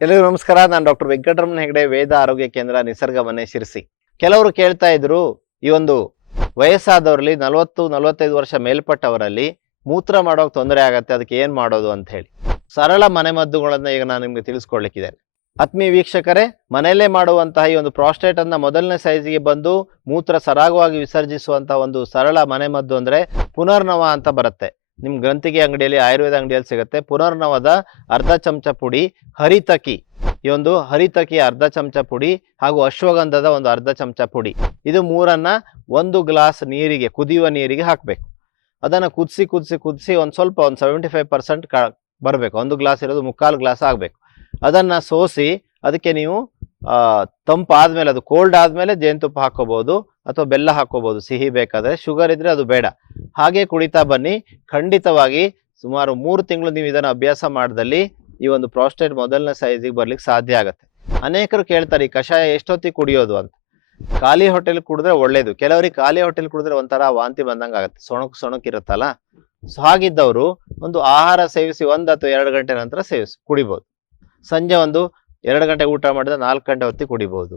ಎಲ್ಲರಿಗೂ ನಮಸ್ಕಾರ. ನಾನು ಡಾಕ್ಟರ್ ವೆಂಕಟರಮಣ ಹೆಗಡೆ, ವೇದ ಆರೋಗ್ಯ ಕೇಂದ್ರ, ನಿಸರ್ಗ ಮನೆ, ಶಿರಸಿ. ಕೆಲವರು ಕೇಳ್ತಾ ಇದ್ರು, ಈ ಒಂದು ವಯಸ್ಸಾದವರಲ್ಲಿ 40-45 ವರ್ಷ ಮೇಲ್ಪಟ್ಟವರಲ್ಲಿ ಮೂತ್ರ ಮಾಡೋಕೆ ತೊಂದರೆ ಆಗತ್ತೆ, ಅದಕ್ಕೆ ಏನ್ ಮಾಡೋದು ಅಂತ ಹೇಳಿ ಸರಳ ಮನೆಮದ್ದುಗಳನ್ನ ಈಗ ನಾನು ನಿಮ್ಗೆ ತಿಳಿಸ್ಕೊಡ್ಲಿಕ್ಕಿದ್ದೇನೆ. ಆತ್ಮೀಯ ವೀಕ್ಷಕರೇ, ಮನೆಯಲ್ಲೇ ಮಾಡುವಂತಹ ಈ ಒಂದು ಪ್ರಾಸ್ಟೇಟ್ ಅನ್ನ ಮೊದಲನೇ ಸೈಜ್ಗೆ ಬಂದು ಮೂತ್ರ ಸರಾಗವಾಗಿ ವಿಸರ್ಜಿಸುವಂತಹ ಒಂದು ಸರಳ ಮನೆಮದ್ದು ಅಂದ್ರೆ ಪುನರ್ನವ ಅಂತ ಬರುತ್ತೆ. ನಿಮ್ ಗ್ರಂಥಿಗೆ ಅಂಗಡಿಯಲ್ಲಿ, ಆಯುರ್ವೇದ ಅಂಗಡಿಯಲ್ಲಿ ಸಿಗುತ್ತೆ. ಪುನರ್ನವದ ಅರ್ಧ ಚಮಚ ಪುಡಿ, ಹರಿತಕಿ, ಈ ಒಂದು ಹರಿತಕಿ ಅರ್ಧ ಚಮಚ ಪುಡಿ ಹಾಗೂ ಅಶ್ವಗಂಧದ ಒಂದು ಅರ್ಧ ಚಮಚ ಪುಡಿ, ಇದು ಮೂರನ್ನ 1 ಗ್ಲಾಸ್ ನೀರಿಗೆ, ಕುದಿಯುವ ನೀರಿಗೆ ಹಾಕಬೇಕು. ಅದನ್ನ ಕುದಿಸಿ ಕುದಿಸಿ ಕುದಿಸಿ ಒಂದು ಸ್ವಲ್ಪ, ಒಂದು 75% ಬರಬೇಕು. 1 ಗ್ಲಾಸ್ ಇರೋದು 3/4 ಗ್ಲಾಸ್ ಆಗಬೇಕು. ಅದನ್ನ ಸೋಸಿ ಅದಕ್ಕೆ ನೀವು ತಂಪಾದ್ಮೇಲೆ, ಅದು ಕೋಲ್ಡ್ ಆದ್ಮೇಲೆ ಜೇನುತುಪ್ಪ ಹಾಕೋಬಹುದು ಅಥವಾ ಬೆಲ್ಲ ಹಾಕೋಬಹುದು, ಸಿಹಿ ಬೇಕಾದ್ರೆ. ಶುಗರ್ ಇದ್ರೆ ಅದು ಬೇಡ. ಹಾಗೆ ಕುಡಿತಾ ಬನ್ನಿ. ಖಂಡಿತವಾಗಿ ಸುಮಾರು 3 ತಿಂಗಳು ನೀವು ಇದನ್ನ ಅಭ್ಯಾಸ ಮಾಡಿದಲ್ಲಿ ಈ ಒಂದು ಪ್ರಾಸ್ಟೇಟ್ ಮೊದಲನೇ ಸೈಜಿಗೆ ಬರ್ಲಿಕ್ಕೆ ಸಾಧ್ಯ ಆಗುತ್ತೆ. ಅನೇಕರು ಕೇಳ್ತಾರೆ, ಈ ಕಷಾಯ ಎಷ್ಟೊತ್ತಿಗೆ ಕುಡಿಯೋದು ಅಂತ. ಖಾಲಿ ಹೊಟ್ಟೆಲಿ ಕುಡಿದ್ರೆ ಒಳ್ಳೇದು. ಕೆಲವರಿಗೆ ಖಾಲಿ ಹೊಟ್ಟೆಲಿ ಕುಡಿದ್ರೆ ಒಂಥರ ವಾಂತಿ ಬಂದಂಗೆ ಆಗುತ್ತೆ, ಸೊಣಕು ಇರುತ್ತಲ್ಲ. ಸೊ ಹಾಗಿದ್ದವರು ಒಂದು ಆಹಾರ ಸೇವಿಸಿ 1 ಅಥವಾ 2 ಗಂಟೆ ನಂತರ ಕುಡಿಬಹುದು. ಸಂಜೆ ಒಂದು 2 ಗಂಟೆ ಊಟ ಮಾಡಿದ್ರೆ 4 ಗಂಟೆ ಹೊತ್ತಿಗೆ ಕುಡಿಬಹುದು.